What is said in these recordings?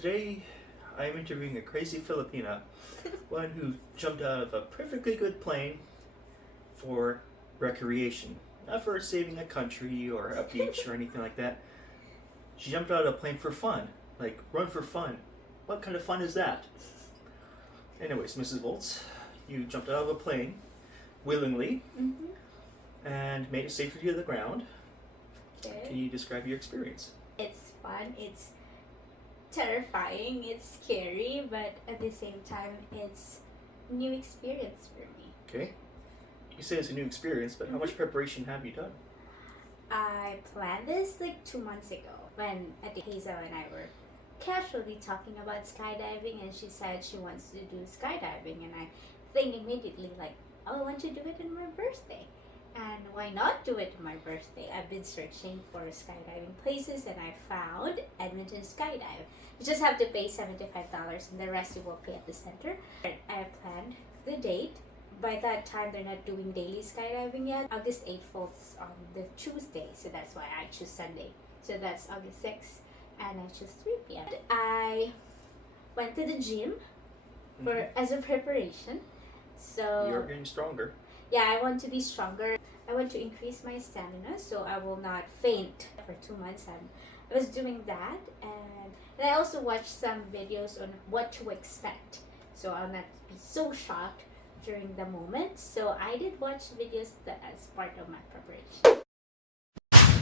Today I'm interviewing a crazy Filipina, one who jumped out of a perfectly good plane for recreation, not for saving a country or a beach or anything like that. She jumped out of a plane for fun, like run for fun. What kind of fun is that? Anyways, Mrs. Volz, you jumped out of a plane willingly and made it safely to the ground. Okay. Can you describe your experience? It's fun, it's terrifying, it's scary, but at the same time, it's a new experience for me. Okay. You say it's a new experience, but how much preparation have you done? I planned this like 2 months ago when Hazel and I were casually talking about skydiving, and she said she wants to do skydiving, and I think immediately like, oh, I want to do it on my birthday. And why not do it on my birthday? I've been searching for skydiving places and I found Edmonton Skydive. You just have to pay $75 and the rest you will pay at the center. I planned the date. By that time, they're not doing daily skydiving yet. August 8th falls on the Tuesday, so that's why I choose Sunday. So that's August 6th and I choose 3 p.m. I went to the gym as a preparation. So You're getting stronger. yeah, I want to be stronger. I want to increase my stamina so I will not faint. For 2 months I was doing that, and I also watched some videos on what to expect so I'll not be so shocked during the moment. So I did watch videos that as part of my preparation.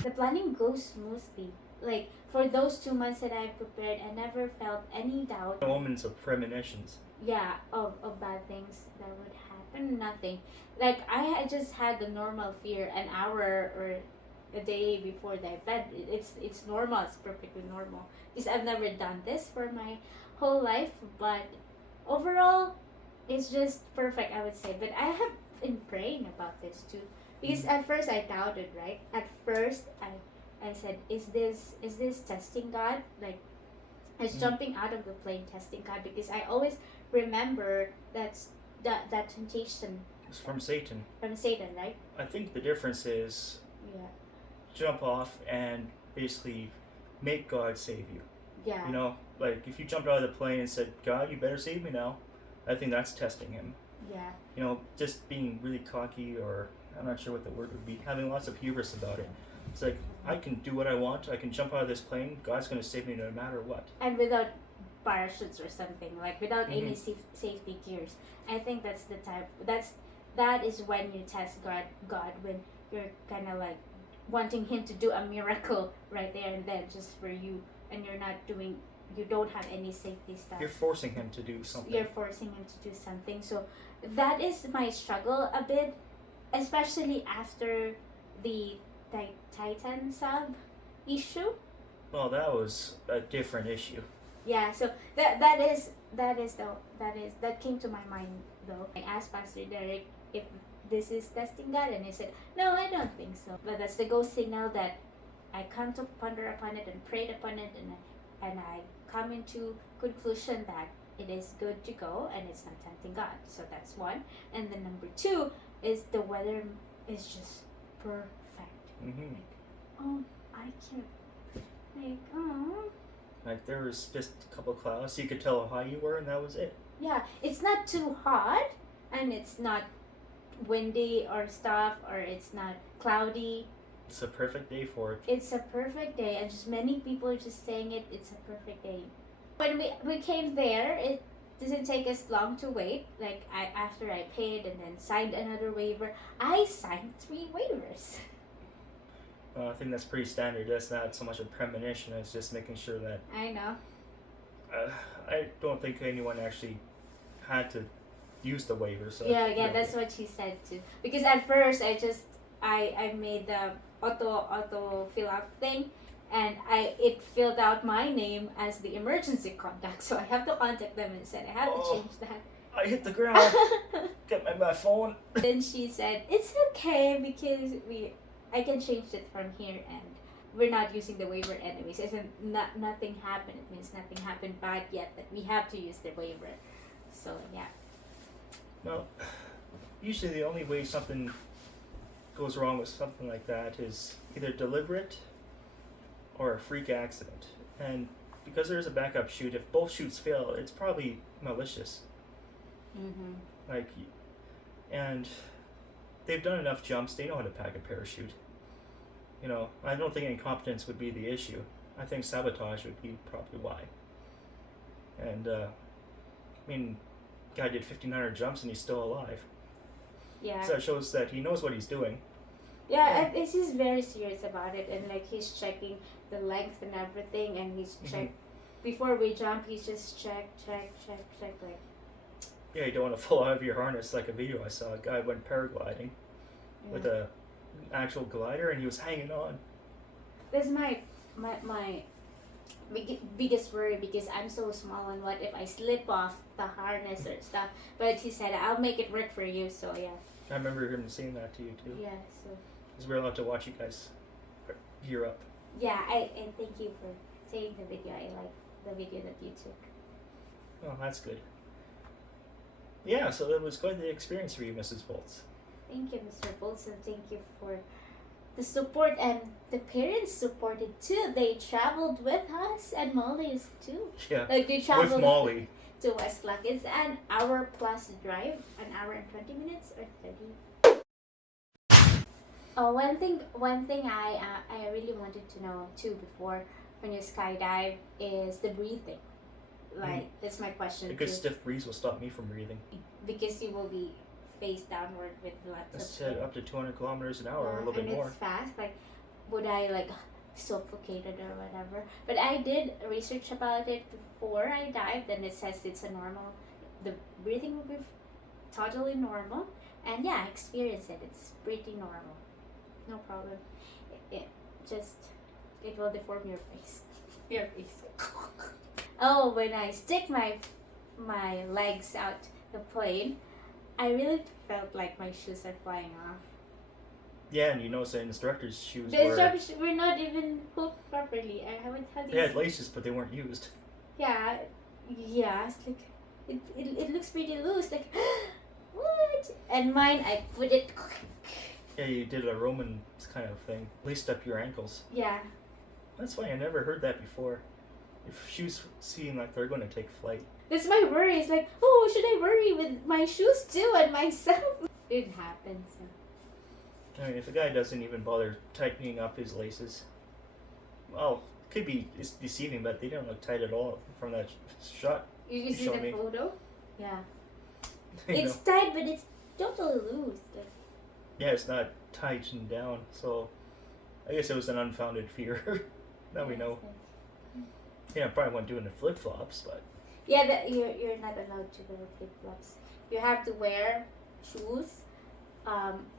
The planning goes smoothly. Like for those 2 months that I prepared, I never felt any doubt. Moments of premonitions. Yeah, of bad things that would happen. Nothing. Like I just had the normal fear an hour or a day before the event. It's normal. It's perfectly normal because I've never done this for my whole life. But overall, it's just perfect, I would say. But I have been praying about this too because at first I doubted. Right? At first I said, is this testing God? Like I was jumping out of the plane testing God because I always remember that temptation. It's from Satan. From Satan, right? I think the difference is Yeah. jump off and basically make God save you. Yeah. You know, like if you jumped out of the plane and said, God, you better save me now, I think that's testing him. Yeah. You know, just being really cocky, or I'm not sure what the word would be, having lots of hubris about it. It's like, I can do what I want, I can jump out of this plane, God's going to save me no matter what. And without parachutes or something, like without any safety gears. I think that's the type, that is when you test God when you're kind of like wanting him to do a miracle right there and then just for you, and you don't have any safety stuff. You're forcing him to do something. You're forcing him to do something. So that is my struggle a bit, especially after the Titan sub issue. Well, that was a different issue. Yeah, so that came to my mind though. I asked Pastor Derek if this is testing God, and he said, no, I don't think so. But that's the go signal that I come to ponder upon it and prayed upon it, and I come into conclusion that it is good to go and it's not tempting God. So that's one. And then number 2 is the weather is just perfect. Like, oh, I can't. Like, oh. Like there was just a couple of clouds, so you could tell how high you were, and that was it. Yeah, it's not too hot, and it's not windy or stuff, or it's not cloudy. It's a perfect day for it. It's a perfect day, and just many people are just saying it's a perfect day. When we came there, it doesn't take us long to wait. Like after I paid and then signed another waiver, I signed 3 waivers. I think that's pretty standard. That's not so much a premonition, it's just making sure that... I know. I don't think anyone actually had to use the waiver. So Yeah, that's what she said too. Because at first I made the auto fill out thing, and it filled out my name as the emergency contact. So I have to contact them and said I have to change that. I hit the ground. Get my phone. Then she said it's okay because I can change it from here, and we're not using the waiver anyways. Nothing happened. It means nothing happened bad yet that we have to use the waiver. So yeah. Well, usually the only way something goes wrong with something like that is either deliberate or a freak accident. And because there's a backup chute. If both chutes fail, it's probably malicious. Like, and they've done enough jumps. They know how to pack a parachute. You know, I don't think incompetence would be the issue. I think sabotage would be probably why. And I mean, guy did 1,500 jumps and he's still alive. Yeah. So it shows that he knows what he's doing. Yeah, he's very serious about it, and like he's checking the length and everything, and he's check before we jump. He's just check like. Yeah, you don't want to fall out of your harness. Like a video I saw, a guy went paragliding with a actual glider, and he was hanging on. That's my biggest worry, because I'm so small, and what if I slip off the harness or stuff? But he said, I'll make it work for you, so yeah. I remember him saying that to you too. Yeah, so. Because we're allowed to watch you guys gear up. Yeah, I thank you for saying the video. I like the video that you took. Oh, that's good. Yeah, so it was quite the experience for you, Mrs. Bolts. Thank you, Mr. Bolts, and thank you for the support, and the parents supported too. They traveled with us, and Molly's too. Yeah, like they traveled with Molly to Westlock. It's an hour plus drive, an hour and 20 minutes or 30. Oh, one thing I really wanted to know too before when you skydive is the breathing. Like that's my question. A good too. stiff breeze will stop me from breathing. Because you will be face downward with lots of up to 200 kilometers an hour or a little bit and more. it's fast. Like, would I like suffocated or whatever? But I did research about it before I dived, and it says it's a normal. The breathing will be totally normal, and yeah, I experienced it. It's pretty normal, no problem. It will deform your face. Your face. Oh, when I stick my legs out the plane, I really felt like my shoes are flying off. Yeah, and you notice the instructor's shoes The instructors were not even hooked properly. I haven't had these. They had laces, but they weren't used. Yeah, it's like it looks pretty loose. Like what? And mine, I put it. Yeah, you did a Roman kind of thing. Laced up your ankles. Yeah. That's funny. I never heard that before. If shoes seem like they're going to take flight. That's my worry. It's like, oh, should I worry with my shoes too and myself? It happens. I mean, if a guy doesn't even bother tightening up his laces, well, could be deceiving, but they don't look tight at all from that shot. You see the photo? Yeah. It's know. tight, but it's totally loose. Like, yeah, it's not tightened down, so I guess it was an unfounded fear. Now we know. Yeah, I probably won't doing the flip flops, but yeah, you're not allowed to wear flip flops. You have to wear shoes,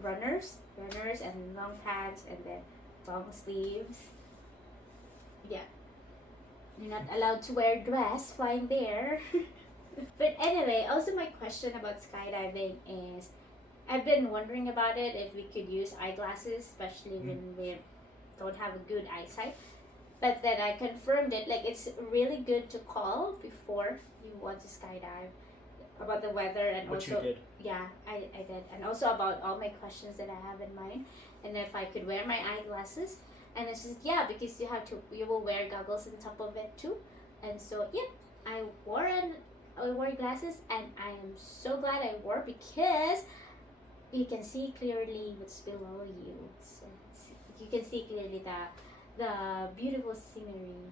runners, and long pants, and then long sleeves. Yeah, you're not allowed to wear dress flying there. But anyway, also my question about skydiving is, I've been wondering about it if we could use eyeglasses, especially when we don't have a good eyesight. But then I confirmed it, like it's really good to call before you want to skydive about the weather, and Which also you did. Yeah, I did, and also about all my questions that I have in mind, and if I could wear my eyeglasses, and it's just because you will wear goggles on top of it too, and so I wore glasses, and I am so glad I wore, because you can see clearly what's below you, so you can see clearly the beautiful scenery.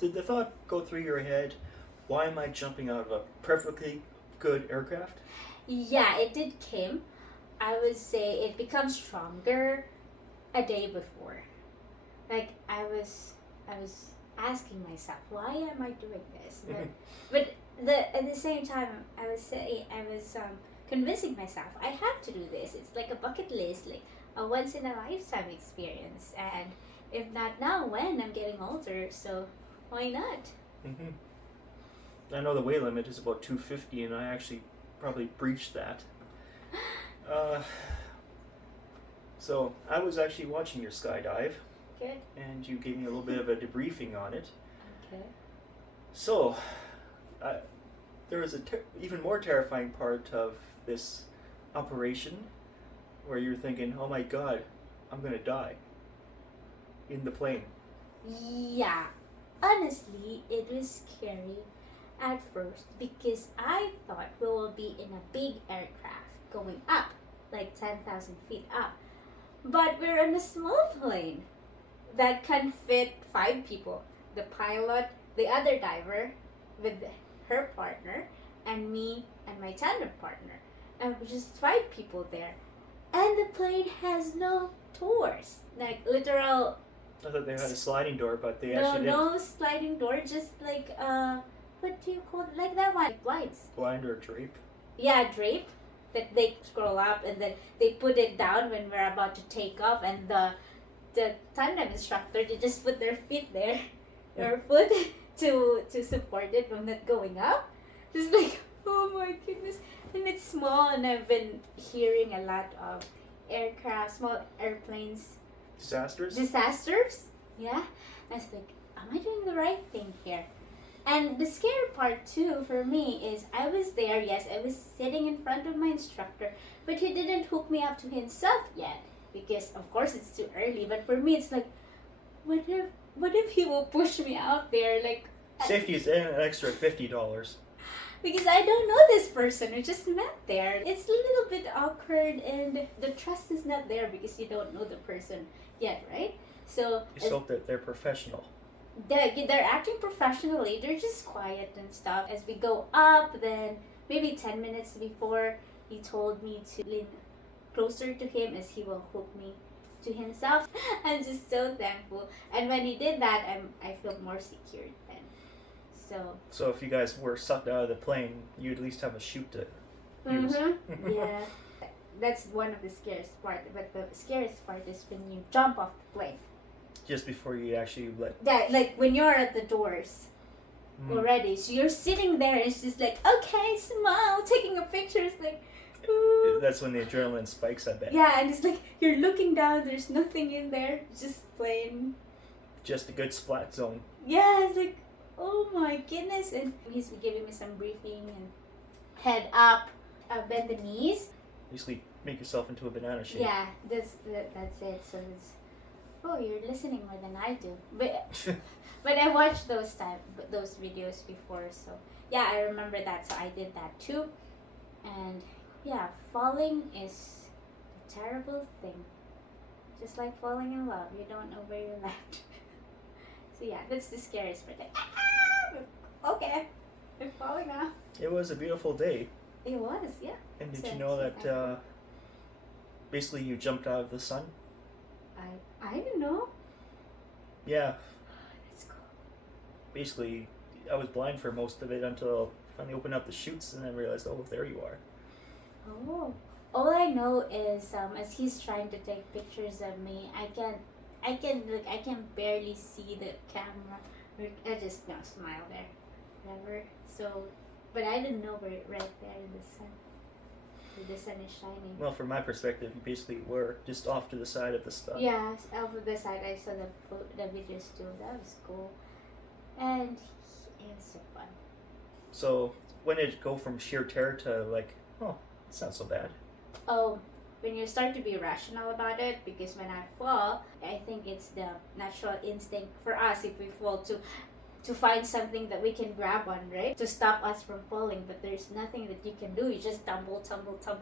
Did the thought go through your head, why am I jumping out of a perfectly good aircraft? Yeah, it did came. I would say it becomes stronger a day before. Like I was asking myself, why am I doing this? But at the same time, I was convincing myself I have to do this. It's like a bucket list, like a once in a lifetime experience, and if not now, when? I'm getting older, so why not? I know the weight limit is about 250, and I actually probably breached that. So I was actually watching your skydive. Good. And you gave me a little bit of a debriefing on it. Okay. So there was even more terrifying part of this operation, where you're thinking, oh my god, I'm gonna die in the plane. Yeah. honestly, it was scary at first because I thought we will be in a big aircraft going up, like 10,000 feet up. But we're in a small plane that can fit 5 people. The pilot, the other diver with her partner, and me and my tandem partner. And we're just 5 people there. And the plane has no doors. Like literal I thought they had a sliding door, but they no, actually didn't. no sliding door, just like what do you call it? Like that one, blinds. Blind or drape. Yeah, drape that they scroll up and then they put it down when we're about to take off. And the tandem instructor, they just put their feet there, their foot to support it from not going up. Just like, oh my goodness. And it's small, and I've been hearing a lot of aircraft, small airplanes disasters. Yeah. I was like, am I doing the right thing here? And the scary part too for me is I was there, yes, I was sitting in front of my instructor, but he didn't hook me up to himself yet because of course it's too early. But for me it's like, what if he will push me out there, like Safety is an extra $50. because I don't know this person, we just met there. It's a little bit awkward and the trust is not there because you don't know the person yet, right? So Just hope that they're professional. they're acting professionally, they're just quiet and stuff. As we go up, then maybe 10 minutes before, he told me to lean closer to him as he will hook me to himself. I'm just so thankful. And when he did that, I feel more secure then. So if you guys were sucked out of the plane, you at least have a chute to use. Mm-hmm. Yeah. That's one of the scariest part. But the scariest part is when you jump off the plane. Just before you actually let. That, like when you're at the doors already. So you're sitting there and it's just like, okay, smile, taking a picture. It's like, ooh. That's when the adrenaline spikes, I bet. Yeah, and it's like you're looking down, there's nothing in there, just plain. Just a good splat zone. Yeah, it's like, oh my goodness. And he's giving me some briefing and head up, bend the knees. Basically, make yourself into a banana shape. Yeah, that's it. So it's, oh, you're listening more than I do. But I watched those videos before, so yeah, I remember that. So I did that too, and yeah, falling is a terrible thing. Just like falling in love, you don't know where you land. So yeah, that's the scariest part. Okay, I'm falling now. It was a beautiful day. It was, yeah. And did you know that basically you jumped out of the sun? I don't know. Yeah. That's cool. Basically, I was blind for most of it until I finally opened up the chutes and then realized, oh, there you are. Oh, all I know is as he's trying to take pictures of me, I can barely see the camera. I just smile there, whatever. So, but I didn't know right there in the sun. The sun is shining. Well, from my perspective, you basically were just off to the side of the stuff. Yeah, off of the side, I saw the videos too. That was cool, and it was so fun. So, when did it go from sheer terror to like, oh, it's not so bad? Oh, when you start to be rational about it, because when I fall, I think it's the natural instinct for us if we fall to find something that we can grab on, right? To stop us from falling, but there's nothing that you can do. You just tumble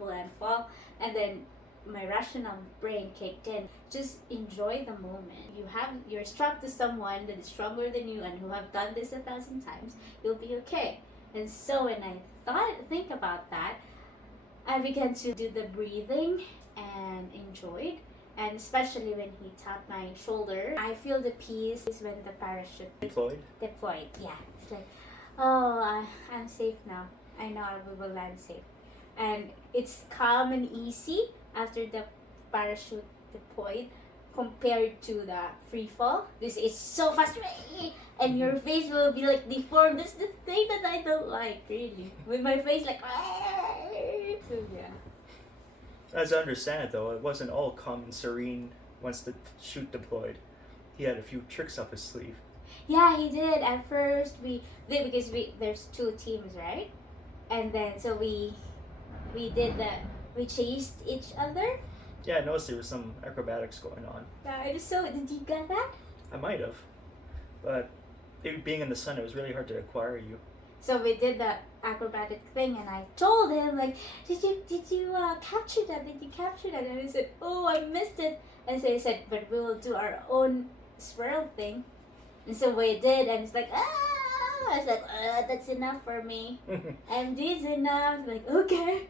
and fall. And then my rational brain kicked in. Just enjoy the moment. You're strapped to someone that is stronger than you and who have done this 1,000 times. You'll be okay. And so when I think about that, I began to do the breathing and enjoyed. And especially when he tapped my shoulder, I feel the peace when the parachute Deployed? Deployed, yeah. It's like, oh, I'm safe now. I know I will land safe. And it's calm and easy after the parachute deployed compared to the free fall. This is so fast, and your face will be like deformed. That's the thing that I don't like, really. With my face like, so yeah. As I understand it, though, it wasn't all calm and serene once the chute deployed. He had a few tricks up his sleeve. Yeah, he did. At first, because there's 2 teams, right? And then so we chased each other. Yeah, I noticed there was some acrobatics going on. Yeah, I just saw. Did you get that? I might have, but being in the sun, it was really hard to acquire you. So we did the acrobatic thing, and I told him like, did you capture that? Did you capture that? And he said, oh, I missed it. And so he said, but we will do our own swirl thing. And so we did, and it's like, I was like, that's enough for me. I'm dizzy now. I'm like, okay.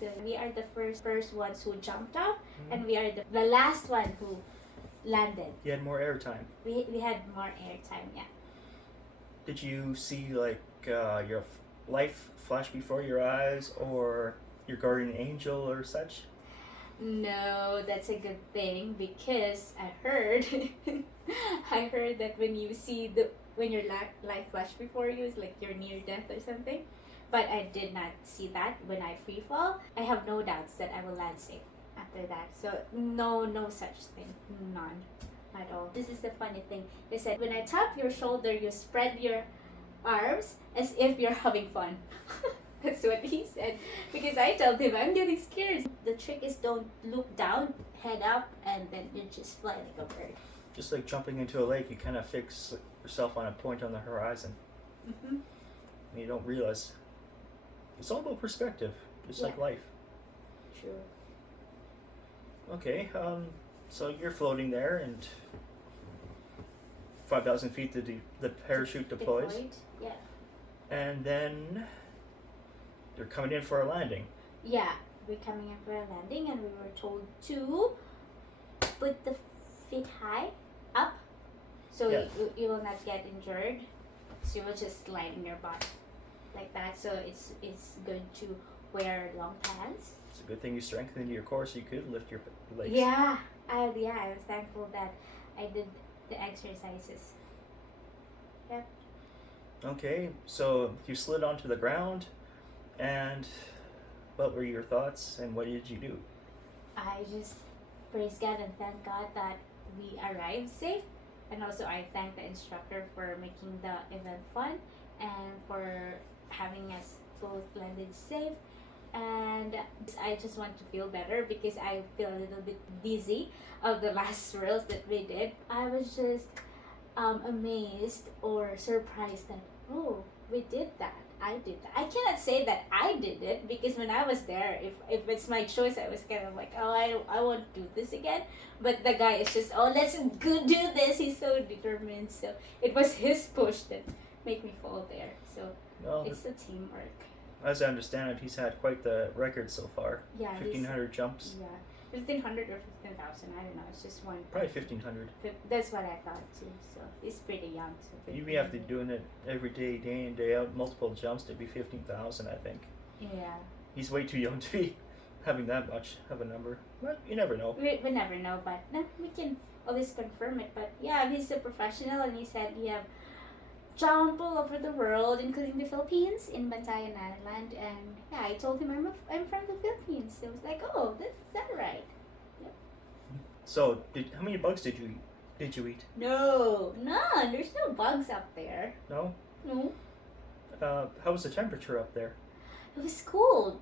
So we are the first ones who jumped up, and we are the last one who landed. You had more airtime. We had more airtime, yeah. Did you see like your life flash before your eyes, or your guardian angel or such? No, that's a good thing, because I heard that when you see when your life flash before you, it's like you're near death or something. But I did not see that when I free fall. I have no doubts that I will land safe after that. So no such thing, none at all. This is the funny thing. They said when I tap your shoulder, you spread your arms as if you're having fun. That's what he said. Because I told him I'm getting scared. The trick is don't look down, head up, and then you just fly like a bird. Just like jumping into a lake, you kind of fix yourself on a point on the horizon. Mm-hmm. And you don't realize. It's all about perspective, just like life. True. Okay, so you're floating there, and 5,000 feet the parachute deploys. Yeah. And then they're coming in for a landing. Yeah, we're coming in for a landing, and we were told to put the feet high up, so you will not get injured. So you will just slide in your butt like that. So it's good to wear long pants. It's a good thing you strengthened your core so you could lift your legs. Yeah, I was thankful that I did the exercises. Yep. Okay, so you slid onto the ground, and what were your thoughts, and what did you do? I just praise God and thank God that we arrived safe, and also I thank the instructor for making the event fun and for having us both landed safe. And I just want to feel better because I feel a little bit dizzy of the last swirls that we did. I was just amazed or surprised that, oh, we did that. I did that. I cannot say that I did it because when I was there, if it's my choice, I was kind of like, oh, I won't do this again. But the guy is just, oh, let's go do this. He's so determined. So it was his push that made me fall there. So it's the teamwork. As I understand it, he's had quite the record so far. Yeah. 1,500 jumps. Yeah. 1,500 or 15,000, I don't know. It's just one. Probably 1,500. That's what I thought too. So he's pretty young. So You'd have to be doing it every day, day in, day out, multiple jumps to be 15,000, I think. Yeah. He's way too young to be having that much of a number. But you never know. We never know, but no, we can always confirm it. But yeah, he's a professional, and he said he have jumped all over the world, including the Philippines, in Bantayan Island. And yeah, I told him I'm from the Philippines. So it was like, oh, is that right? Yep. So, how many bugs did you eat? No, none. There's no bugs up there. No? No. How was the temperature up there? It was cold.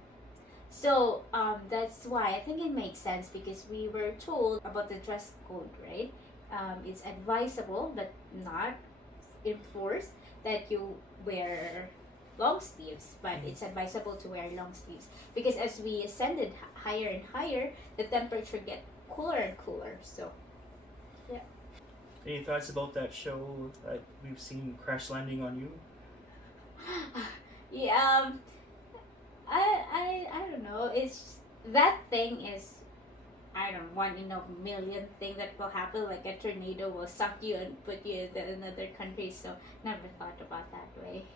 So that's why I think it makes sense because we were told about the dress code, right? It's advisable but not enforced that you wear long sleeves, but it's advisable to wear long sleeves because as we ascended higher and higher, the temperature get cooler and cooler. So, yeah. Any thoughts about that show that we've seen Crash Landing on You? Yeah. I don't know. It's that thing is. I don't know, 1 in a million thing that will happen, like a tornado will suck you and put you in another country, so never thought about that way.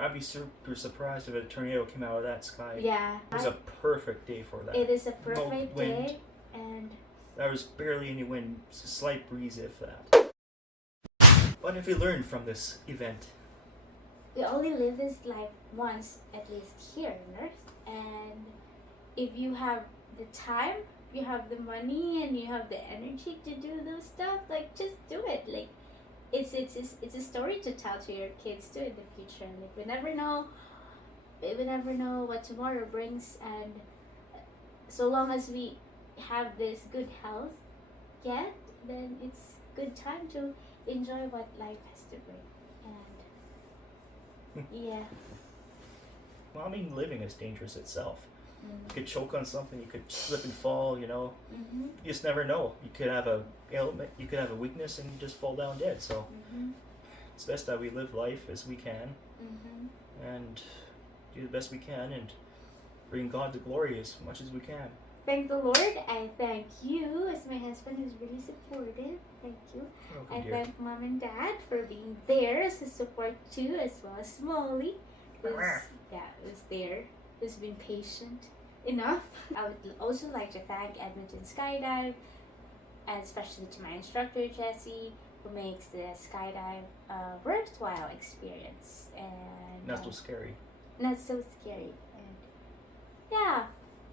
I'd be super surprised if a tornado came out of that sky. Yeah. It was a perfect day for that. It is a perfect day, and... There was barely any wind, a slight breeze if that. What have you learned from this event? We only live this life once, at least here on Earth, and if you have the time, you have the money and you have the energy to do those stuff, like just do it. Like it's a story to tell to your kids too in the future. Like we never know what tomorrow brings, and so long as we have this good health yet, then it's good time to enjoy what life has to bring. Yeah. Well, I mean, living is dangerous itself. You Mm-hmm. could choke on something, you could slip and fall, you know. Mm-hmm. You just never know. You could have a ailment, you could have a weakness, and you just fall down dead. So Mm-hmm. it's best that we live life as we can Mm-hmm. and do the best we can and bring God to glory as much as we can. Thank the Lord. I thank you as my husband is really supportive. Thank you. Welcome, I dear. thank Mom and Dad for being there as a support too, as well as Molly, who's there, who's been patient enough. I would also like to thank Edmonton Skydive, and especially to my instructor Jessie, who makes the skydive a worthwhile experience and Not so scary. not so scary. And yeah,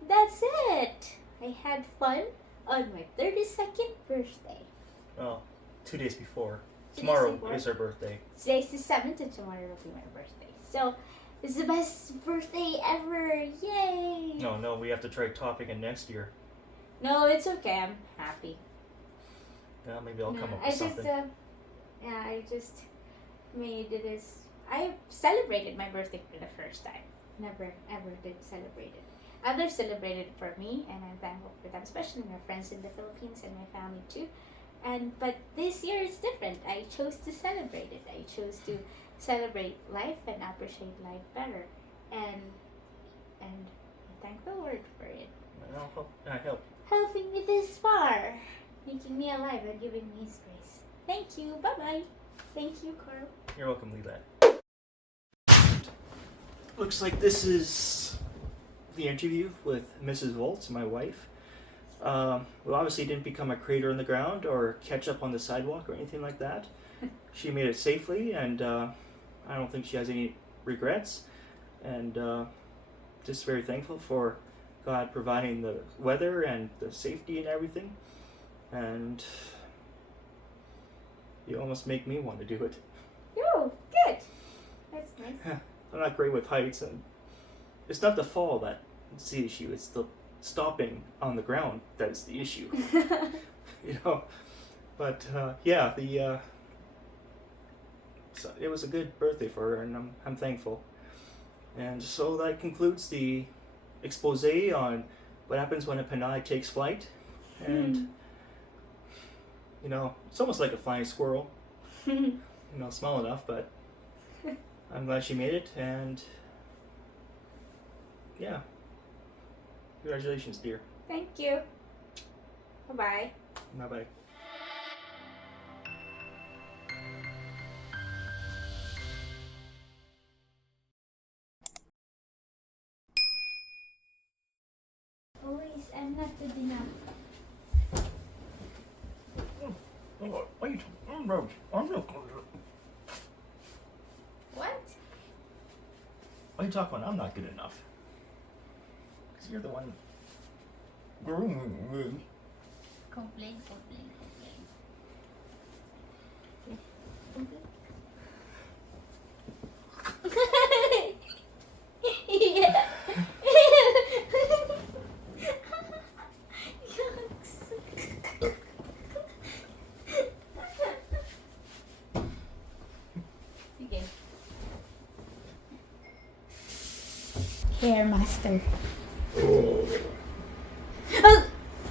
that's it. I had fun on my 32nd birthday. Oh, 2 days before. 2 days Tomorrow before. is our birthday. Today's the 7th and tomorrow will be my birthday. So it's the best birthday ever. Yay! No, we have to try topping it next year. No, it's okay. I'm happy. Yeah, maybe I'll come up I with just, something. I just made this. I celebrated my birthday for the first time. Never ever did celebrate it. Others celebrated for me, and I'm thankful for them, especially my friends in the Philippines and my family too. But this year is different. I chose to celebrate it. I chose to celebrate life and appreciate life better, and I thank the Lord for it, I help. helping me this far, making me alive and giving me His grace. Thank you. Bye bye. Thank you, Karl. You're welcome, Leland. Looks like this is the interview with Mrs. Volts, my wife. We obviously didn't become a crater in the ground or catch up on the sidewalk or anything like that. She made it safely, and I don't think she has any regrets. And just very thankful for God providing the weather and the safety and everything. And you almost make me want to do it. Oh, good. That's nice. I'm not great with heights, and it's not the fall that's the issue. It's the stopping on the ground that is the issue. You know, but yeah, so it was a good birthday for her, and I'm thankful. And so that concludes the expose on what happens when a Panay takes flight, and you know, it's almost like a flying squirrel. You know, small enough, but I'm glad she made it, and yeah, congratulations, dear. Thank you. Bye-bye. Bye-bye. Always, I'm not good enough. Oh, wait, I'm not good. What? What are you talking about? I'm not good enough. Because you're the one grooming me. Complain. Yeah. Sige. Hair master.